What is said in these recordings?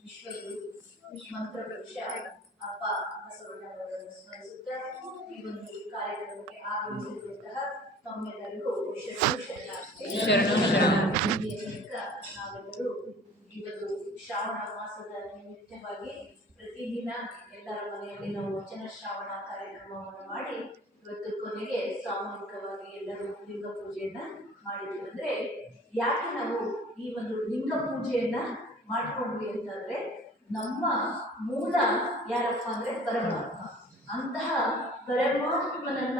ವಿಶ್ವಗುರು ಮಂತ್ರ ವೃಕ್ಷ ಅಪ್ಪ ಬಸವಣ್ಣವರನ್ನು ಸ್ಮರಿಸುತ್ತಾ ಈ ಒಂದು ಕಾರ್ಯಕ್ರಮಕ್ಕೆ ಆಗಮಿಸಿರುವಂತಹ ತಮ್ಮೆಲ್ಲರಿಗೂ ಶರಣು. ಶರಣು ನಾವೆಲ್ಲರೂ ಇವತ್ತು ಶ್ರಾವಣ ಮಾಸದ ನಿಮಿತ್ತವಾಗಿ ಪ್ರತಿದಿನ ಎಲ್ಲರ ಮನೆಯಲ್ಲಿ ನಾವು ವಚನ ಶ್ರಾವಣ ಕಾರ್ಯಕ್ರಮವನ್ನು ಮಾಡಿ ಇವತ್ತು ಕೊನೆಗೆ ಸಾಮೂಹಿಕವಾಗಿ ಎಲ್ಲರೂ ಲಿಂಗ ಪೂಜೆಯನ್ನ ಮಾಡಿದ್ವಿ ಅಂದ್ರೆ ಯಾಕೆ ನಾವು ಈ ಒಂದು ಲಿಂಗ ಪೂಜೆಯನ್ನ ಮಾಡ್ಕೊಂಡ್ವಿ ಅಂತಂದ್ರೆ ನಮ್ಮ ಮೂಲ ಯಾರಪ್ಪ ಅಂದ್ರೆ ಪರಮಾತ್ಮ. ಅಂತಹ ಪರಮಾತ್ಮನನ್ನ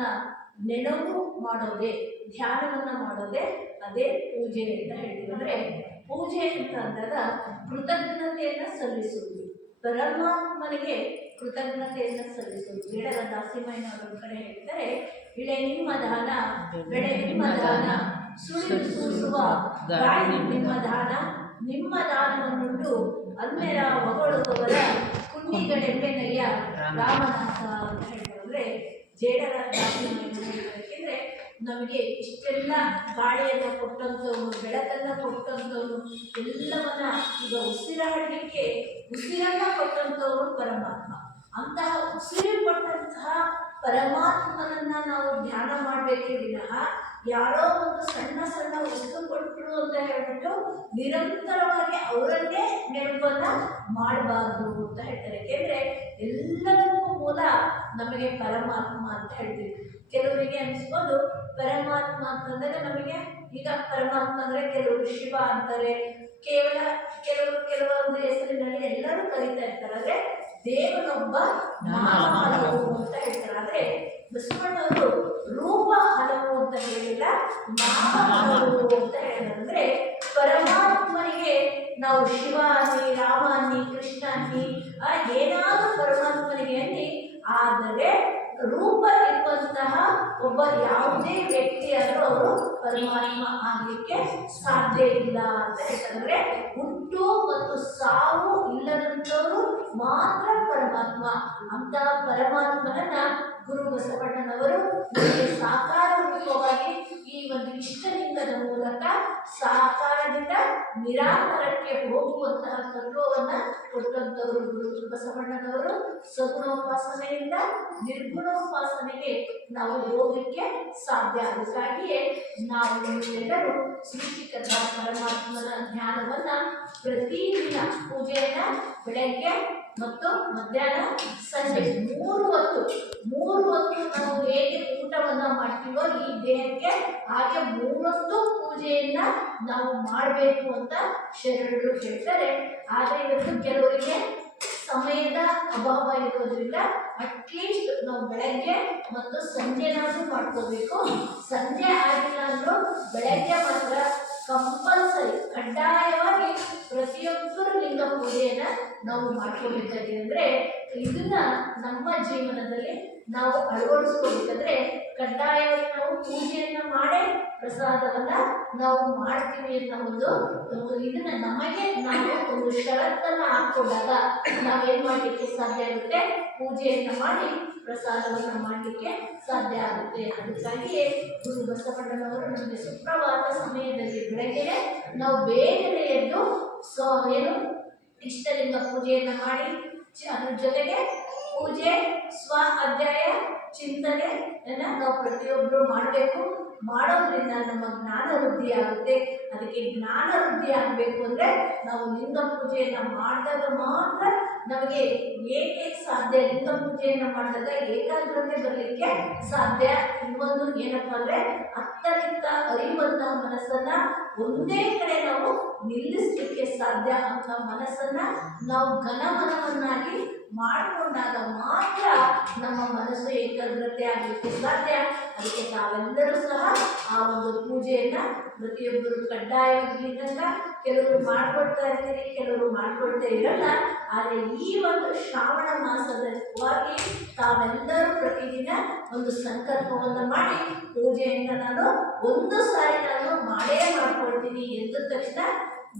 ನೆನವು ಮಾಡೋದೇ, ಧ್ಯಾನವನ್ನ ಮಾಡೋದೇ ಅದೇ ಪೂಜೆ ಅಂತ ಹೇಳ್ತೀವಿ. ಅಂದ್ರೆ ಪೂಜೆ ಅಂತ ಅಂದಾಗ ಕೃತಜ್ಞತೆಯನ್ನ ಸಲ್ಲಿಸುವುದು. ಪರಮಾತ್ಮನಿಗೆ ಕೃತಜ್ಞತೆಯನ್ನ ಸಲ್ಲಿಸುವುದು. ಗಿಡದ ದಾಸಿಮಯ್ಯನವರ ಕಡೆ ಹೇಳ್ತಾರೆ, ಇಳೆ ನಿಮ್ಮ ದಾನ, ಬೆಳೆ ನಿಮ್ಮ ದಾನ ಸುಳಿದು ಸೂಸುವ ಗಾಳಿ ನಿಮ್ಮ ದಾನ ನಿಮ್ಮ ದಾನವನ್ನುಂಟು ಅನ್ಯರ ಹೊಗಳುವವರ ಕುನ್ನಿಗಳೆಂಬೆನಯ್ಯ ರಾಮನಾಥ ಅಂತ ಹೇಳಿದ್ರೆ ಜೇಡರ ಯಾಕೆಂದ್ರೆ ನಮಗೆ ಇಷ್ಟೆಲ್ಲ ಗಾಳಿಯನ್ನು ಕೊಟ್ಟಂಥವ್ರು ಬೆಳಕನ್ನ ಕೊಟ್ಟಂಥವ್ರು ಎಲ್ಲವನ್ನ ಈಗ ಉಸಿರಾಡಲಿಕ್ಕೆ ಉಸಿರನ್ನ ಕೊಟ್ಟಂಥವ್ರು ಪರಮಾತ್ಮ. ಅಂತಹ ಉಸಿರು ಕೊಟ್ಟಂತಹ ಪರಮಾತ್ಮನನ್ನ ನಾವು ಧ್ಯಾನ ಮಾಡಬೇಕೇ ವಿನಃ ಯಾರೋ ಒಂದು ಸಣ್ಣ ಸಣ್ಣ ವಸ್ತು ಕೊಟ್ಟರು ಅಂತ ಹೇಳ್ಬಿಟ್ಟು ನಿರಂತರವಾಗಿ ಅವರನ್ನೇ ನೆನಪನ್ನ ಮಾಡಬಾರ್ದು ಅಂತ ಹೇಳ್ತಾರೆ. ಯಾಕೆಂದ್ರೆ ಎಲ್ಲದಕ್ಕೂ ಮೂಲ ನಮಗೆ ಪರಮಾತ್ಮ ಅಂತ ಹೇಳ್ತೀವಿ. ಕೆಲವರಿಗೆ ಅನಿಸ್ಬೋದು ಪರಮಾತ್ಮ ಅಂತಂದ್ರೆ ನಮಗೆ ಈಗ ಪರಮಾತ್ಮ ಅಂದರೆ ಕೆಲವರು ಶಿವ ಅಂತಾರೆ. ಕೇವಲ ಕೆಲವರು ಕೆಲವೊಂದು ಹೆಸರಿನಲ್ಲಿ ಎಲ್ಲರೂ ಕರೀತಾ ಇರ್ತಾರೆ. ಆದ್ರೆ ದೇವನೊಬ್ಬ ನಾಮಹಲವು ಅಂತ ಹೇಳ್ತಾರೆ. ಆದ್ರೆ ಬಸವಣ್ಣವರು ರೂಪ ಹಲವು ಅಂತ ಹೇಳಿಲ್ಲ ನಾಮಹಲವು ಅಂತ ಹೇಳಿದ್ರೆ ಪರಮಾತ್ಮನಿಗೆ ನಾವು ಶಿವ ಅನ್ನಿ ರಾಮ ಅನ್ನಿ ಕೃಷ್ಣ ಅನ್ನಿ ಏನಾದ್ರೂ ಪರಮಾತ್ಮನಿಗೆ ಅನ್ನಿ, ಆದರೆ ರೂಪ ಇರುವಂತಹ ಒಬ್ಬ ಯಾವುದೇ ವ್ಯಕ್ತಿಯನ್ನು ಅವರು ಪರಮಾತ್ಮ ಆಗಲಿಕ್ಕೆ ಸಾಧ್ಯ ಇಲ್ಲ ಅಂತ ಯಾಕಂದ್ರೆ ಹುಟ್ಟು ಮತ್ತು ಸಾವು ಇಲ್ಲದಂಥವರು ಮಾತ್ರ ಪರಮಾತ್ಮ. ಅಂತ ಪರಮಾತ್ಮನನ್ನ ಗುರು ಬಸವಣ್ಣನವರು ಸಾಕಾರ ರೂಪವಾಗಿ ಈ ಒಂದು ಇಷ್ಟಲಿಂಗದ ಮೂಲಕ ಸಾಕಾರದಿಂದ ನಿರಾಕಾರಕ್ಕೆ ಹೋಗುವಂತಹ ತತ್ವವನ್ನ ಕೊಟ್ಟಂತವರು ಬಸವಣ್ಣನವರು. ಸಗುಣೋಪಾಸನೆಯಿಂದ ನಿರ್ಗುಣೋಪಾಸನೆಗೆ ನಾವು ಹೋಗಲಿಕ್ಕೆ ಸಾಧ್ಯ. ಅದಕ್ಕಾಗಿಯೇ ನಾವು ಎಲ್ಲರೂ ಸೃಷ್ಟಿಕರ್ತ ಪರಮಾತ್ಮನ ಧ್ಯಾನವನ್ನ ಪ್ರತಿದಿನ ಪೂಜೆಯನ್ನ ಬೆಳಗ್ಗೆ ಮತ್ತು ಮಧ್ಯಾಹ್ನ ಸಂಜೆ ಮೂರು ಹೊತ್ತು ಮೂರು ಹೊತ್ತು ನಾವು ಹೇಗೆ ಊಟವನ್ನ ಮಾಡ್ತೀವೋ ಈ ದೇಹಕ್ಕೆ ಹಾಗೆ ಮೂವತ್ತು ಪೂಜೆಯನ್ನ ನಾವು ಮಾಡಬೇಕು ಅಂತ ಶರಣರು ಹೇಳ್ತಾರೆ. ಆದರೆ ಇವತ್ತು ಕೆಲವರಿಗೆ ಸಮಯದ ಅಭಾವ ಇರೋದ್ರಿಂದ ಅಟ್ಲೀಸ್ಟ್ ನಾವು ಬೆಳಗ್ಗೆ ಮತ್ತು ಸಂಜೆನಾದ್ರೂ ಮಾಡ್ಕೋಬೇಕು. ಸಂಜೆ ಆಗಿಲ್ಲ ಅಂದ್ರೂ ಬೆಳಗ್ಗೆ ಮಾತ್ರ ಕಂಪಲ್ಸರಿ ಕಡ್ಡಾಯವಾಗಿ ಪ್ರತಿಯೊಬ್ಬರು ಲಿಂಗ ಪೂಜೆಯನ್ನ ನಾವು ಮಾಡ್ಕೋಬೇಕಾಗಿದೆ ಅಂದ್ರೆ ಇದನ್ನ ನಮ್ಮ ಜೀವನದಲ್ಲಿ ನಾವು ಅಳವಡಿಸ್ಕೋಬೇಕಂದ್ರೆ ಕಡ್ಡಾಯವಾಗಿ ನಾವು ಪೂಜೆಯನ್ನ ಮಾಡೇ ಪ್ರಸಾದವನ್ನ ನಾವು ಮಾಡ್ತೀವಿ ಅನ್ನೋ ಒಂದು ಇದನ್ನ ನಮಗೆ ನಾವು ಒಂದು ಷರತ್ತನ್ನ ಹಾಕೊಂಡಾಗ ನಾವೇನ್ ಮಾಡ್ಲಿಕ್ಕೆ ಸಾಧ್ಯ ಆಗುತ್ತೆ? ಪೂಜೆಯನ್ನ ಮಾಡಿ ಪ್ರಸಾದವನ್ನ ಮಾಡಲಿಕ್ಕೆ ಸಾಧ್ಯ ಆಗುತ್ತೆ. ಅದಕ್ಕಾಗಿಯೇ ಗುರು ಬಸವಣ್ಣನವರು ನಮಗೆ ಸುಪ್ರಭಾತ ಸಮಯದಲ್ಲಿ ಬೆಳಗ್ಗೆ ನಾವು ಬೇಗನೆ ಎದ್ದು ಸೊ ಏನು ಇಷ್ಟಲಿಂಗ ಪೂಜೆಯನ್ನ ಮಾಡಿ ಜೊತೆಗೆ ಪೂಜೆ, ಸ್ವ ಅಧ್ಯಾಯ ಚಿಂತನೆಯನ್ನ ನಾವು ಪ್ರತಿಯೊಬ್ಬರು ಮಾಡಬೇಕು. ಮಾಡೋದ್ರಿಂದ ನಮ್ಮ ಜ್ಞಾನ ವೃದ್ಧಿ ಆಗುತ್ತೆ. ಅದಕ್ಕೆ ಜ್ಞಾನ ವೃದ್ಧಿ ಆಗಬೇಕು ಅಂದ್ರೆ ನಾವು ಲಿಂಗ ಪೂಜೆಯನ್ನು ಮಾಡಿದಾಗ ಮಾತ್ರ ನಮಗೆ ಏಕೆ ಸಾಧ್ಯ? ಲಿಂಗ ಪೂಜೆಯನ್ನು ಮಾಡಿದಾಗ ಏಕಾಗ್ರತೆ ಬರಲಿಕ್ಕೆ ಸಾಧ್ಯ? ಇನ್ನೊಂದು ಏನಪ್ಪ ಅಂದ್ರೆ ಅತ್ತಲಿತ್ತ ಮನಸ್ಸನ್ನ ಒಂದೇ ಕಡೆ ನಾವು ನಿಲ್ಲಿಸಲಿಕ್ಕೆ ಸಾಧ್ಯ ಅಂತ ಮನಸ್ಸನ್ನ ನಾವು ಘನಮನವನ್ನಾಗಿ ಮಾಡಿಕೊಂಡಾಗ ಮಾತ್ರ ನಮ್ಮ ಮನಸ್ಸು ಏಕಾಗ್ರತೆ ಆಗಲಿಕ್ಕೆ ಸಾಧ್ಯ. ಅದಕ್ಕೆ ನಾವೆಲ್ಲರೂ ಸಹ ಆ ಒಂದು ಪೂಜೆಯನ್ನ ಪ್ರತಿಯೊಬ್ಬರು ಕಡ್ಡಾಯವಾಗಿದ್ದಂತ ಕೆಲವರು ಮಾಡ್ಕೊಳ್ತಾ ಇರ್ತೀರಿ, ಕೆಲವರು ಮಾಡ್ಕೊಳ್ತಾ ಇರಲ್ಲ. ಆದರೆ ಈ ಒಂದು ಶ್ರಾವಣ ಮಾಸದವಾಗಿ ತಾವೆಲ್ಲರೂ ಪ್ರತಿದಿನ ಒಂದು ಸಂಕಲ್ಪವನ್ನು ಮಾಡಿ ಪೂಜೆಯನ್ನು ನಾನು ಒಂದು ಸಾರಿ ನಾನು ಮಾಡೇ ಮಾಡ್ಕೊಳ್ತೀನಿ ಎಂದ ತಕ್ಷಣ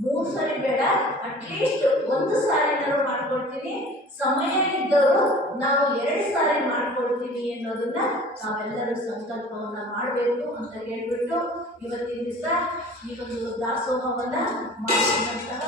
ಮೂರು ಸಾರಿ ಬೇಡ ಅಟ್ಲೀಸ್ಟ್ ಒಂದು ಸಾರಿ ನಾನು ಮಾಡ್ಕೊಳ್ತೀನಿ. ಸಮಯ ಇದ್ದರೂ ನಾವು ಎರಡು ಸಾರಿ ಮಾಡ್ಕೊಳ್ತೀನಿ ಅನ್ನೋದನ್ನ ನಾವೆಲ್ಲರೂ ಸಂಕಲ್ಪವನ್ನ ಮಾಡಬೇಕು ಅಂತ ಹೇಳಿಬಿಟ್ಟು ಇವತ್ತಿನ ದಿವಸ ಈ ಒಂದು ದಾಸೋಹವನ್ನ ಮಾಡಿದಂತಹ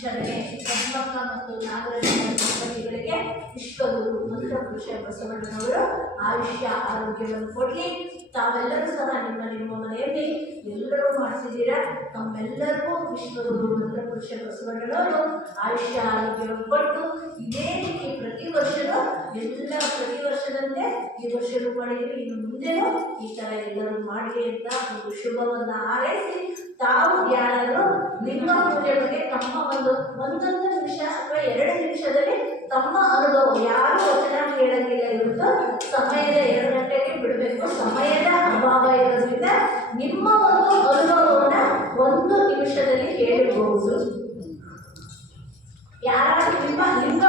ಶರಣೆ ಪದ್ಮಕ್ಕ ಮತ್ತು ನಾಗರಿಕರಿಗೆ ಇಷ್ಟಗುರು ವಿಶ್ವಗುರು ಮಂತ್ರಪುರುಷ ಬಸವಣ್ಣನವರು ಆಯುಷ್ಯ ಆರೋಗ್ಯವನ್ನು ಕೊಡಲಿ. ತಾವೆಲ್ಲರೂ ಸಹ ನಿಮ್ಮ ನಿಮ್ಮ ಮನೆಯಲ್ಲಿ ಎಲ್ಲರೂ ಮಾಡಿಸಿದ್ದೀರಾ? ತಮ್ಮೆಲ್ಲರಿಗೂ ವಿಶ್ವಗುರು ಮಂತ್ರಪುರುಷ ಬಸವಣ್ಣನವರು ಆಯುಷ್ಯ ಆರೋಗ್ಯವನ್ನು ಕೊಟ್ಟು ಇದೇ ರೀತಿ ಪ್ರತಿ ವರ್ಷವೂ ಎಲ್ಲ ಪ್ರತಿ ವರ್ಷದಂತೆ ಈ ವರ್ಷವೂ ರೂಪಾಯಿ ಇನ್ನು ಮುಂದೆನೂ ಈ ಥರ ಎಲ್ಲರೂ ಮಾಡಲಿ ಅಂತ ಒಂದು ಶುಭವನ್ನು ಹಾರೈಸಿ, ತಾವು ಯಾರಾದರೂ ನಿಮ್ಮ ಪೂಜೆ ಬಗ್ಗೆ ತಮ್ಮ ಒಂದು ಒಂದೊಂದು ನಿಮಿಷ ಅಥವಾ ಎರಡು ನಿಮಿಷದಲ್ಲಿ ತಮ್ಮ ಅನುಭವ, ಯಾರು ವಚನ ಕೇಳಂಗಿಲ್ಲ ಇವತ್ತು ಸಮಯದ ಎರಡು ಗಂಟೆಗೆ ಬಿಡಬೇಕು. ಸಮಯದ ಅಭಾವ ಇರೋದ್ರಿಂದ ನಿಮ್ಮ ಒಂದು ಅನುಭವವನ್ನು ಒಂದು ನಿಮಿಷದಲ್ಲಿ ಹೇಳಬಹುದು. ಯಾರಾದರೂ ನಿಮ್ಮ ಪೂಜೆ